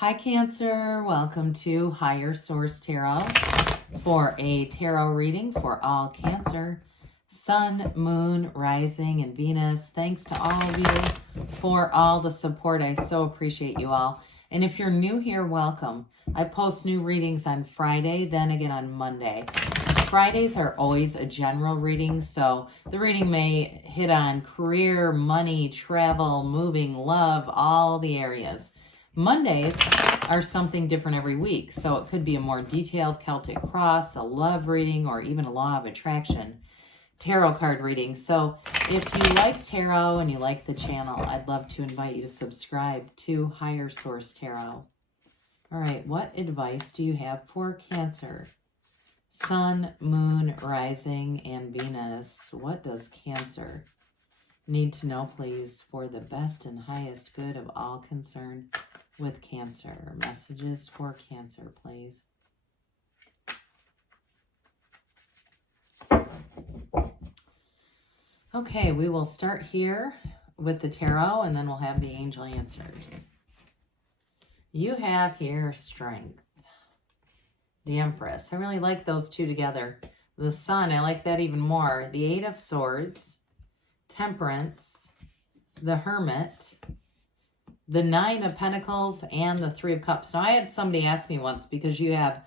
Hi Cancer, welcome to Higher Source Tarot for a tarot reading for all Cancer, Sun, Moon, Rising, and Venus. Thanks to all of you for all the support. I so appreciate you all. And if you're new here, welcome. I post new readings on Friday, then again on Monday. Fridays are always a general reading, so the reading may hit on career, money, travel, moving, love, all the areas. Mondays are something different every week, so it could be a more detailed Celtic cross, a love reading, or even a law of attraction tarot card reading. So if you like tarot and you like the channel, I'd love to invite you to subscribe to Higher Source Tarot. All right, what advice do you have for Cancer? Sun, Moon, Rising, and Venus. What does Cancer need to know, please, for the best and highest good of all concerned with Cancer? Messages for Cancer, please. Okay, we will start here with the tarot, and then we'll have the angel answers. You have here strength. The Empress. I really like those two together. The Sun, I like that even more. The Eight of Swords. Temperance. The Hermit. The Nine of Pentacles and the Three of Cups. Now, I had somebody ask me once, because you have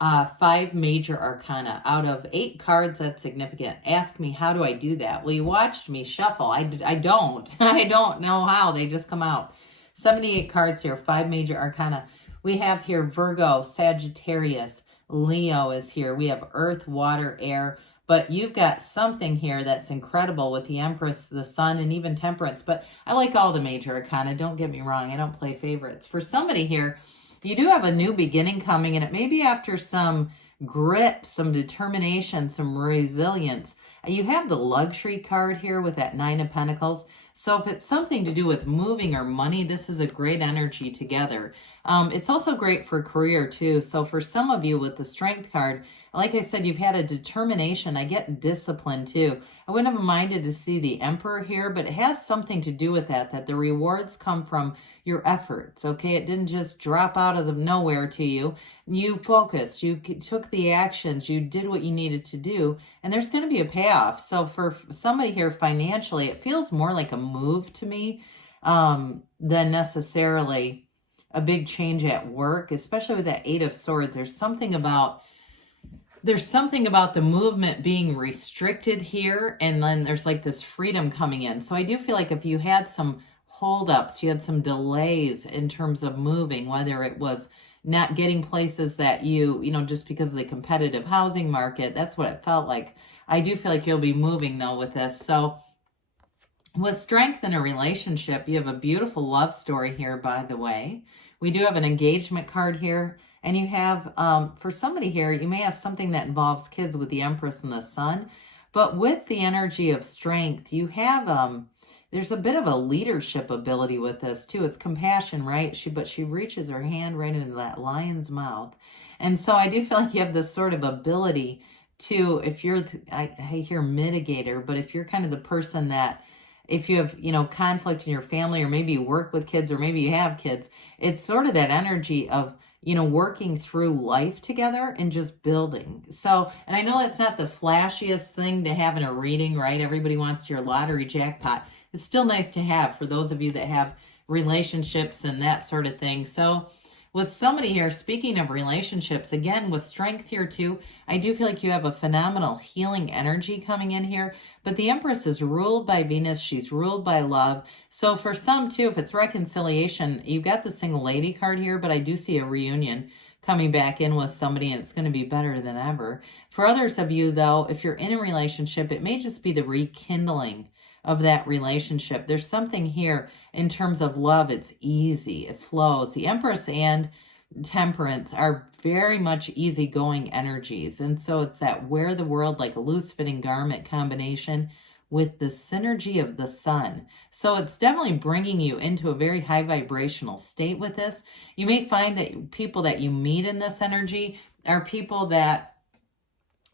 5 Major Arcana. Out of 8 cards, that's significant. Ask me, how do I do that? Well, you watched me shuffle. I don't. I don't know how. They just come out. 78 cards here, 5 Major Arcana. We have here Virgo, Sagittarius, Leo is here. We have Earth, Water, Air. But you've got something here that's incredible with the Empress, the Sun, and even Temperance. But I like all the Major Arcana. Don't get me wrong. I don't play favorites. For somebody here, you do have a new beginning coming, and it may be after some grit, some determination, some resilience. You have the Luxury card here with that 9 of Pentacles. So if it's something to do with moving or money, this is a great energy together. It's also great for career too. So for some of you with the Strength card, like I said, you've had a determination. I get discipline too. I wouldn't have minded to see the Emperor here, but it has something to do with that the rewards come from your efforts, okay? It didn't just drop out of the nowhere to you. You focused, you took the actions, you did what you needed to do, and there's going to be a payoff. So for somebody here financially, it feels more like a move to me than necessarily a big change at work, especially with that 8 of Swords. There's something about the movement being restricted here, and then there's like this freedom coming in. So I do feel like if you had some holdups, you had some delays in terms of moving, whether it was not getting places that you know, just because of the competitive housing market, that's what it felt like. I do feel like you'll be moving though with this. So with Strength in a relationship, you have a beautiful love story here, by the way. We do have an engagement card here. And you have, for somebody here, you may have something that involves kids with the Empress and the Sun. But with the energy of Strength, you have, there's a bit of a leadership ability with this too. It's compassion, right? But she reaches her hand right into that lion's mouth. And so I do feel like you have this sort of ability to, if you're, I hear mitigator, but if you're kind of the person that, if you have, you know, conflict in your family, or maybe you work with kids, or maybe you have kids, it's sort of that energy of, you know, working through life together and just building. So, and I know that's not the flashiest thing to have in a reading, right? Everybody wants your lottery jackpot. It's still nice to have for those of you that have relationships and that sort of thing. So with somebody here, speaking of relationships, again, with Strength here too, I do feel like you have a phenomenal healing energy coming in here. But the Empress is ruled by Venus. She's ruled by love. So for some too, if it's reconciliation, you've got the Single Lady card here, but I do see a reunion coming back in with somebody, and it's going to be better than ever. For others of you though, if you're in a relationship, it may just be the rekindling of that relationship. There's something here in terms of love. It's easy. It flows. The Empress and Temperance are very much easygoing energies. And so it's that wear the world like a loose fitting garment combination with the synergy of the Sun. So it's definitely bringing you into a very high vibrational state with this. You may find that people that you meet in this energy are people that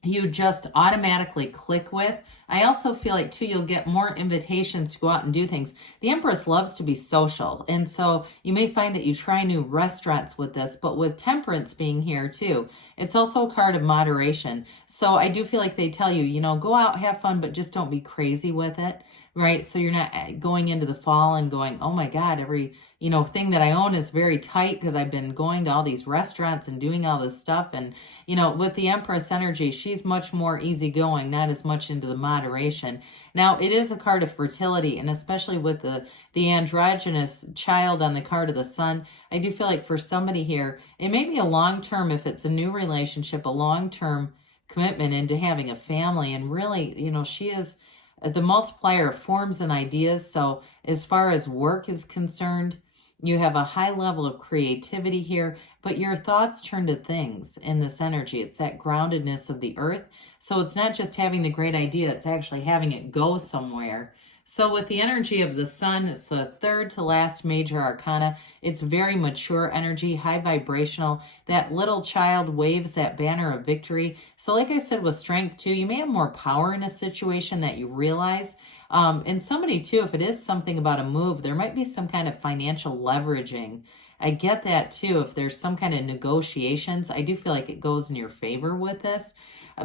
you just automatically click with. I also feel like too, you'll get more invitations to go out and do things. The Empress loves to be social. And so you may find that you try new restaurants with this, but with Temperance being here too, it's also a card of moderation. So I do feel like they tell you, you know, go out, have fun, but just don't be crazy with it. Right. So you're not going into the fall and going, oh my God, every, you know, thing that I own is very tight because I've been going to all these restaurants and doing all this stuff. And, you know, with the Empress energy, she's much more easygoing, not as much into the moderation. Now, it is a card of fertility, and especially with the androgynous child on the card of the Sun, I do feel like for somebody here, it may be a long-term, if it's a new relationship, a long-term commitment into having a family. And really, you know, she is the multiplier of forms and ideas. So as far as work is concerned, you have a high level of creativity here, but your thoughts turn to things in this energy. It's that groundedness of the earth. So it's not just having the great idea, it's actually having it go somewhere. So with the energy of the Sun, it's the third to last major arcana. It's very mature energy, high vibrational. That little child waves that banner of victory. So like I said, with strength too, you may have more power in a situation that you realize. And somebody too, if it is something about a move, there might be some kind of financial leveraging. I get that too. If there's some kind of negotiations, I do feel like it goes in your favor with this.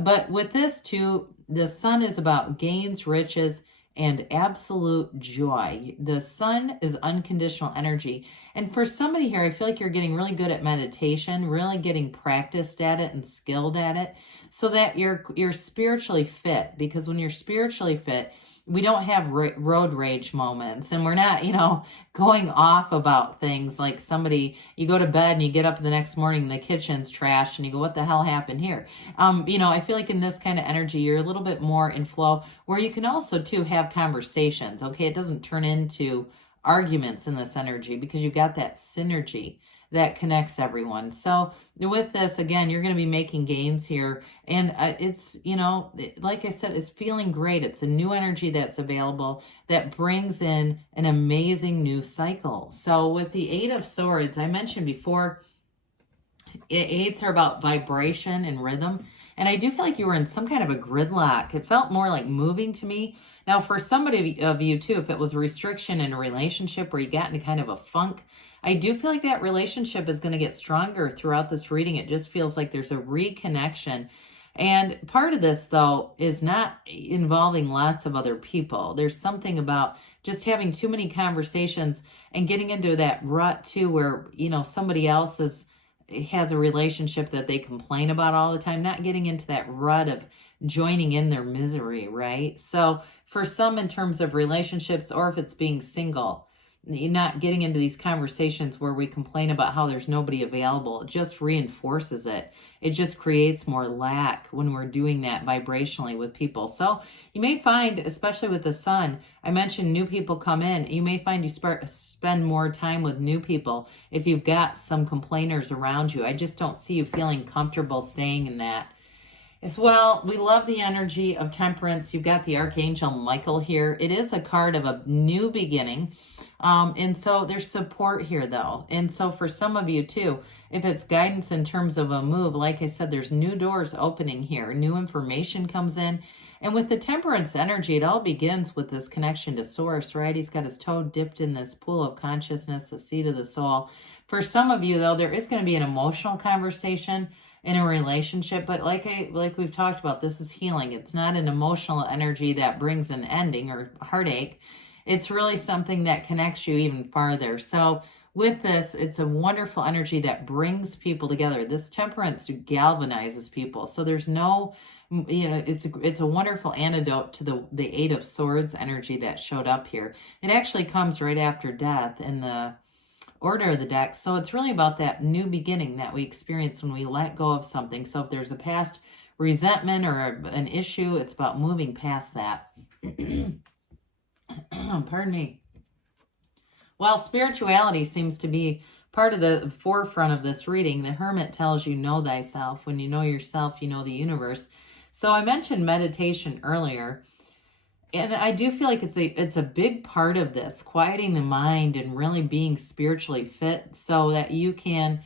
But with this too, the Sun is about gains, riches, and absolute joy. The Sun is unconditional energy. And for somebody here, I feel like you're getting really good at meditation, really getting practiced at it and skilled at it, so that you're spiritually fit. Because when you're spiritually fit, we don't have road rage moments, and we're not, you know, going off about things like somebody, you go to bed and you get up the next morning and the kitchen's trashed and you go, what the hell happened here? You know, I feel like in this kind of energy, you're a little bit more in flow, where you can also too have conversations. Okay, it doesn't turn into arguments in this energy because you've got that synergy that connects everyone. So with this, again, you're going to be making gains here. And it's, you know, like I said, it's feeling great. It's a new energy that's available that brings in an amazing new cycle. So with the Eight of Swords, I mentioned before, eights are about vibration and rhythm. And I do feel like you were in some kind of a gridlock. It felt more like moving to me. Now, for somebody of you too, if it was a restriction in a relationship where you got into kind of a funk, I do feel like that relationship is going to get stronger throughout this reading. It just feels like there's a reconnection. And part of this, though, is not involving lots of other people. There's something about just having too many conversations and getting into that rut, too, where, you know, somebody else has a relationship that they complain about all the time, not getting into that rut of joining in their misery, right? So for some, in terms of relationships, or if it's being single, you're not getting into these conversations where we complain about how there's nobody available. It just reinforces it. It just creates more lack when we're doing that vibrationally with people. So you may find, especially with the Sun, I mentioned new people come in. You may find you spend more time with new people if you've got some complainers around you. I just don't see you feeling comfortable staying in that. As well, we love the energy of Temperance. You've got the Archangel Michael here. It is a card of a new beginning. And so there's support here, though. And so for some of you, too, if it's guidance in terms of a move, like I said, there's new doors opening here. New information comes in. And with the Temperance energy, it all begins with this connection to Source, right? He's got his toe dipped in this pool of consciousness, the seat of the soul. For some of you, though, there is going to be an emotional conversation in a relationship, but like we've talked about, this is healing. It's not an emotional energy that brings an ending or heartache. It's really something that connects you even farther. So with this, it's a wonderful energy that brings people together. This Temperance galvanizes people. So there's no, you know, it's a wonderful antidote to the Eight of Swords energy that showed up here. It actually comes right after death in the order of the deck. So it's really about that new beginning that we experience when we let go of something. So if there's a past resentment or an issue, it's about moving past that. Pardon me. While spirituality seems to be part of the forefront of this reading, the Hermit tells you, know thyself. When you know yourself, you know the universe. So I mentioned meditation earlier. And I do feel like it's a big part of this, quieting the mind and really being spiritually fit so that you can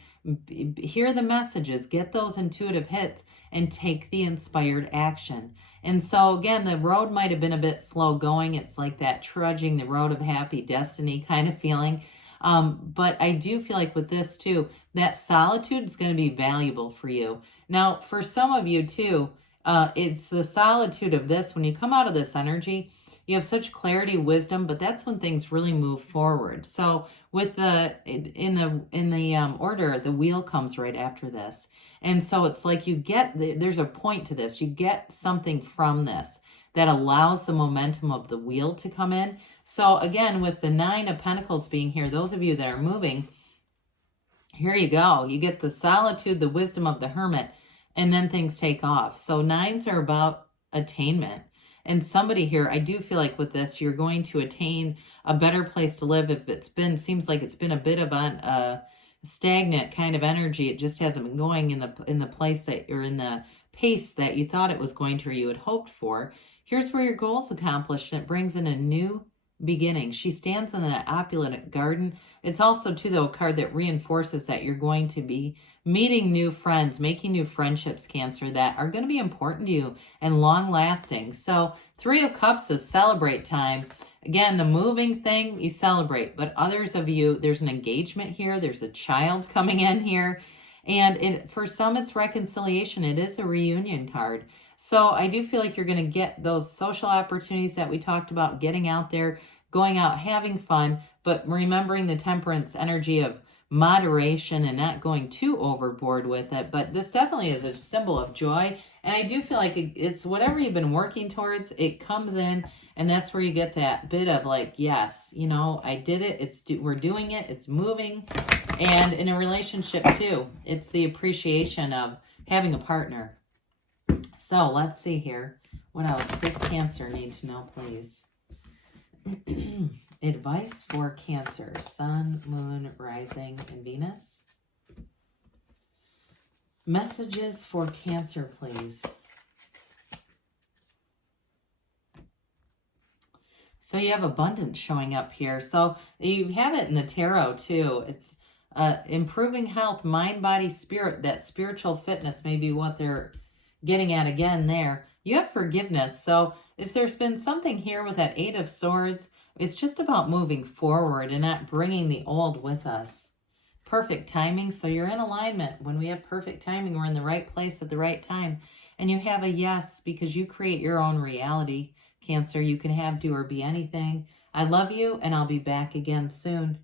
Hear the messages, get those intuitive hits, and take the inspired action. And so again, the road might have been a bit slow going. It's like that trudging the road of happy destiny kind of feeling. But I do feel like with this too, that solitude is going to be valuable for you. Now, for some of you too, it's the solitude of this. When you come out of this energy, you have such clarity, wisdom, but that's when things really move forward. So with in the order, the wheel comes right after this. And so it's like there's a point to this. You get something from this that allows the momentum of the wheel to come in. So again, with the 9 of Pentacles being here, those of you that are moving, here you go. You get the solitude, the wisdom of the Hermit, and then things take off. So 9s are about attainment. And somebody here, I do feel like with this, you're going to attain a better place to live. If seems like it's been a bit of a stagnant kind of energy. It just hasn't been going in the place that you're in, the pace that you thought it was going to or you had hoped for. Here's where your goal's accomplished, and it brings in a new beginning. She stands in an opulent garden. It's also, too, though, a card that reinforces that you're going to be meeting new friends, making new friendships, Cancer, that are going to be important to you and long-lasting. So 3 of Cups is celebrate time. Again, the moving thing, you celebrate. But others of you, there's an engagement here. There's a child coming in here. And for some, it's reconciliation. It is a reunion card. So I do feel like you're going to get those social opportunities that we talked about, getting out there, going out, having fun, but remembering the temperance energy of moderation and not going too overboard with it. But this definitely is a symbol of joy. And I do feel like it's whatever you've been working towards, it comes in, and that's where you get that bit of like, yes, you know, I did it. We're doing it. It's moving. And in a relationship too, it's the appreciation of having a partner. So let's see here. What else does Cancer need to know, please? Advice for Cancer, Sun, Moon, Rising, and Venus. Messages for Cancer, please. So you have abundance showing up here. So you have it in the tarot too. It's improving health, mind, body, spirit. That spiritual fitness may be what they're getting at again there. You have forgiveness. So if there's been something here with that 8 of Swords, it's just about moving forward and not bringing the old with us. Perfect timing. So you're in alignment. When we have perfect timing, we're in the right place at the right time. And you have a yes because you create your own reality, Cancer. You can have, do, or be anything. I love you, and I'll be back again soon.